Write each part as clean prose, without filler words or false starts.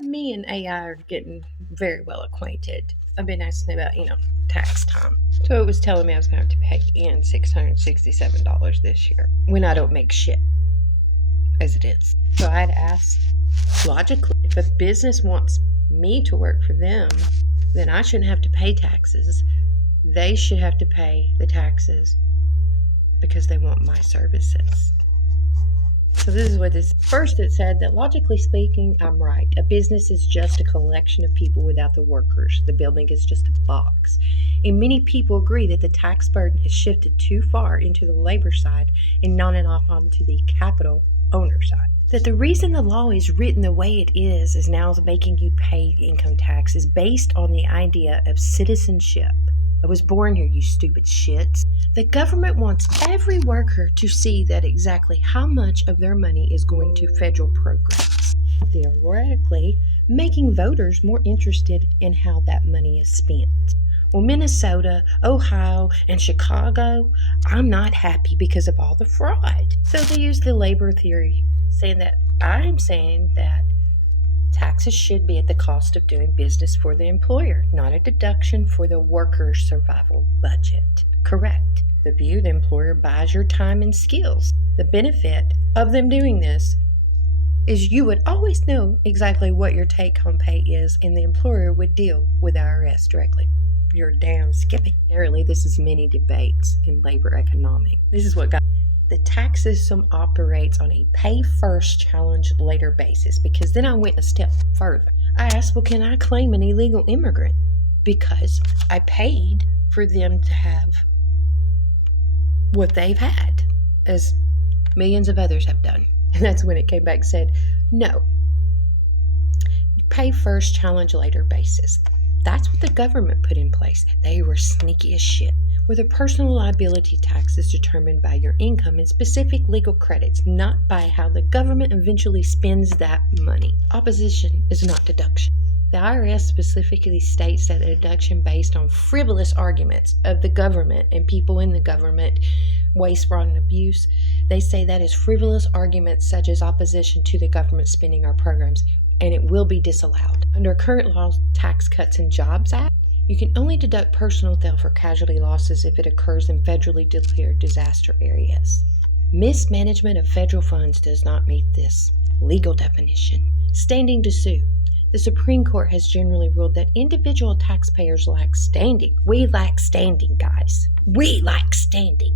Me and AI are getting very well acquainted. I've been asking about, tax time. So it was telling me I was going to have to pay in $667 this year when I don't make shit, as it is. So I had asked, logically, if a business wants me to work for them, then I shouldn't have to pay taxes. They should have to pay the taxes because they want my services. So this is what this first it said that logically speaking, I'm right. A business is just a collection of people without the workers. The building is just a box. And many people agree that the tax burden has shifted too far into the labor side and not enough onto the capital owner side. That the reason the law is written the way it is now making you pay income tax is based on the idea of citizenship. I was born here, you stupid shits. The government wants every worker to see that exactly how much of their money is going to federal programs, theoretically making voters more interested in how that money is spent. Well, Minnesota, Ohio, and Chicago, I'm not happy because of all the fraud. So they use the labor theory, saying that taxes should be at the cost of doing business for the employer, not a deduction for the worker's survival budget. Correct. The view the employer buys your time and skills. The benefit of them doing this is you would always know exactly what your take-home pay is, and the employer would deal with the IRS directly. You're damn skippy. Apparently, this is many debates in labor economics. This is what got the tax system operates on a pay first, challenge later basis, because then I went a step further. I asked, well, can I claim an illegal immigrant? Because I paid for them to have what they've had, as millions of others have done. And that's when it came back and said, no, you pay first, challenge later basis. That's what the government put in place. They were sneaky as shit. Where the personal liability tax is determined by your income and specific legal credits, not by how the government eventually spends that money. Opposition is not deduction. The IRS specifically states that the deduction based on frivolous arguments of the government and people in the government, waste, fraud, and abuse, they say that is frivolous arguments such as opposition to the government spending our programs, and it will be disallowed. Under current law, Tax Cuts and Jobs Act, you can only deduct personal theft or casualty losses if it occurs in federally declared disaster areas. Mismanagement of federal funds does not meet this legal definition. Standing to sue. The Supreme Court has generally ruled that individual taxpayers lack standing. We lack standing, guys. We lack standing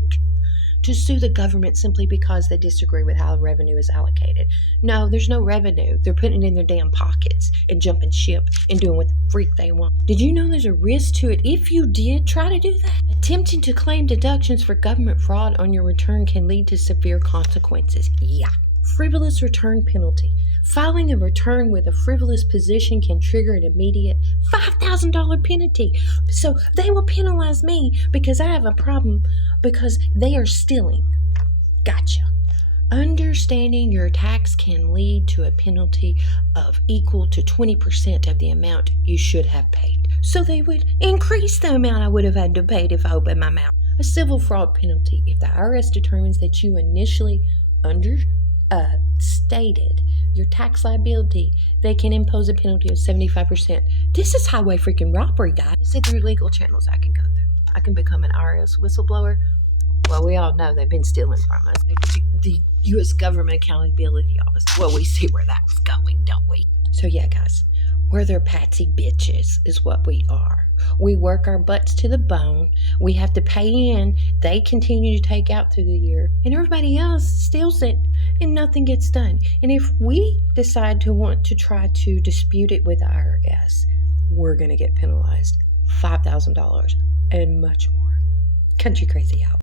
to sue the government simply because they disagree with how the revenue is allocated. No, there's no revenue. They're putting it in their damn pockets and jumping ship and doing what the freak they want. Did you know there's a risk to it if you did try to do that? Attempting to claim deductions for government fraud on your return can lead to severe consequences. Yeah. Frivolous return penalty. Filing a return with a frivolous position can trigger an immediate $5,000 penalty. So they will penalize me because I have a problem because they are stealing. Gotcha. Understanding your tax can lead to a penalty of equal to 20% of the amount you should have paid. So they would increase the amount I would have had to pay if I opened my mouth. A civil fraud penalty. If the IRS determines that you initially stated your tax liability, they can impose a penalty of 75%. This is highway freaking robbery, guys. I said through legal channels I can go through. I can become an IRS whistleblower. Well, we all know they've been stealing from us. The U.S. Government Accountability Office. Well, we see where that's going, don't we? So yeah, guys, we're their patsy bitches is what we are. We work our butts to the bone. We have to pay in. They continue to take out through the year. And everybody else steals it and nothing gets done. And if we decide to want to try to dispute it with the IRS, we're going to get penalized $5,000 and much more. Country crazy out.